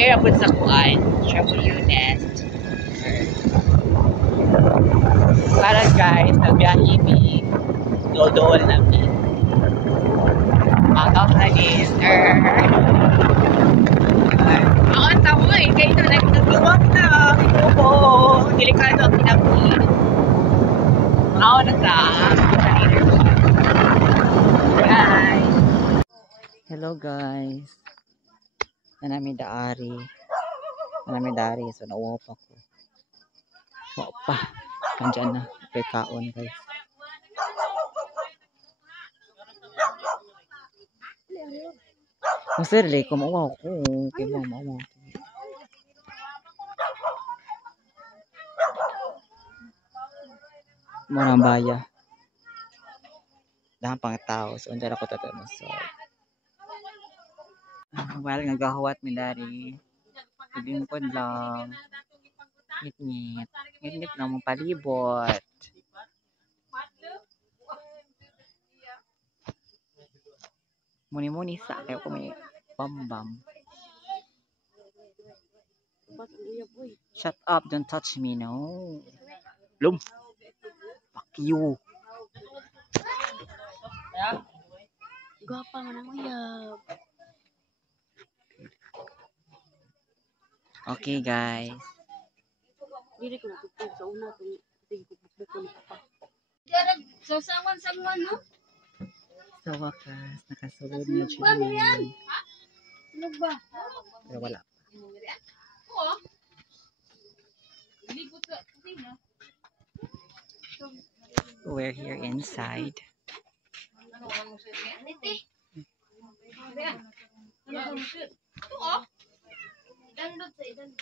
Here abot sa kuan, Travel Nest. Para guys, nagbiyahe mi. Dool namin. Out na din. Ang tamo eh. Kaya ito, nagluwag na. Ito delikado ang pinapili. Ako na sa guys. Hello guys. Nanami daari. So nauwap ako. Wapa. Nandiyan na. Pekaon guys. Masir le ko mauwa ko. Okay mo mauwa. Murang baya. Dahang pang tao. So andyan ako tatama. So well, nagahawat mi dari. Lingkod lang. Ngit-ngit. Ngit-ngit lang mong palibot. Muni-muni sa kayo kung may bam-bam. Shut up, don't touch me, no. Lum. Fuck you. Gapa nga nang uyab. Okay, guys. Dili ko natutog sa una kung tigbuko na pa. So sawan no? Sa wakas, nakasulod na siya. Ano ba? Pero wala. Oo. Libot ka tingnan. We're here inside. Ano sa ite? Ano Oo. Dandot sa idan.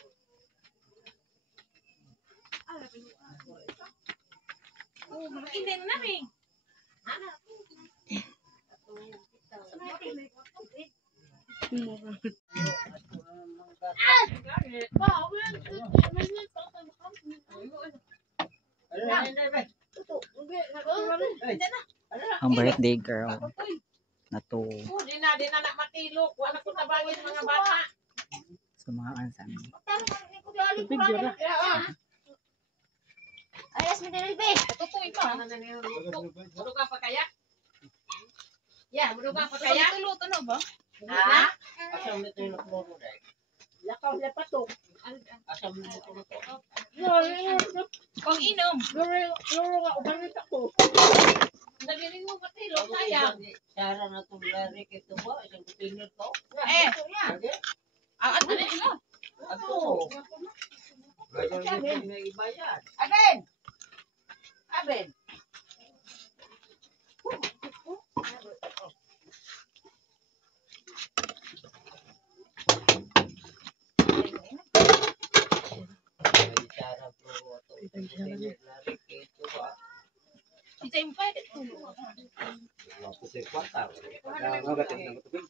Oh, hindi na rin. Ang birthday girl na to. Di na nak matilok. Wala ko tabangin mga bata. Sumaan sa amin. Ayos mi dili be. Tutuy pa. Mudugang pa kaya? Ya, mudugang pa kaya? Luto na ba? Ha? Asam nito yung nakuluto dahil. Lakaw na pa to. Asam nito yung nakuluto. Pang inom. Loro nga, ubanit ako. Nagiling mo matilok sayang. Sara na itong lari kito ba? Isang kutinir to? Ang ano mo? Ato. Ganyan yung may ibayan. Aben. Aben. Sara po itong kutinir lari kito ba? Kita impay dito. Pusik patang. Nagating na matubig.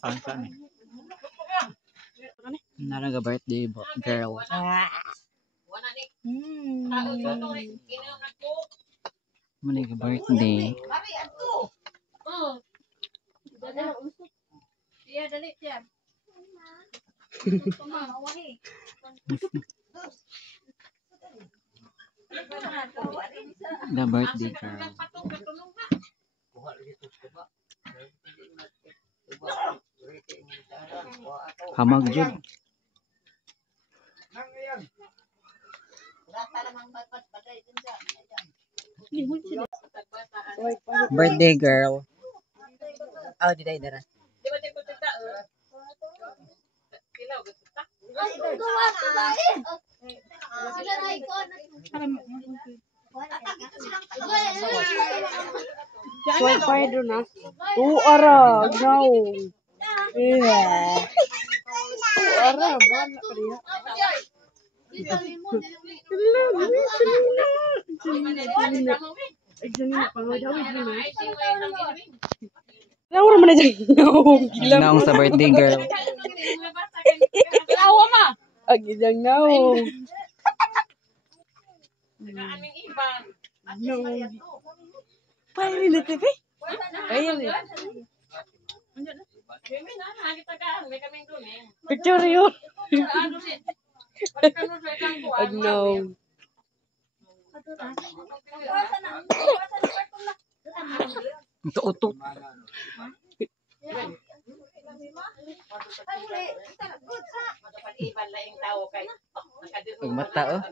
Ang saan? Naraga birthday girl. Wala ni. Tao ni inom na ko. Muna ka birthday. Mari adto. Oh. Iya dali tiyan. Mawani. The birthday girl. Kuha dito ba? Hamag jud. Birthday girl. Oh, di dara. Di ba tipo tita? Kilaw gata. Ay, gawa ko ba eh? Sila na icon. Soy Pedro na. Ara, no. Yeah. Ara, bala ka rin. Laura man na dyan. Naong sa birthday girl. Kilawa ma. Agidang no. Aming ibang. No. Paano na TV? Paano na. Kami na, nakita ka. May kaming doon eh. Picture yun. Ano si? Balikan mo sa isang kuwan. Agnaw. Utot. Magkapag-iban lang yung tao kay. Ang mata, oh.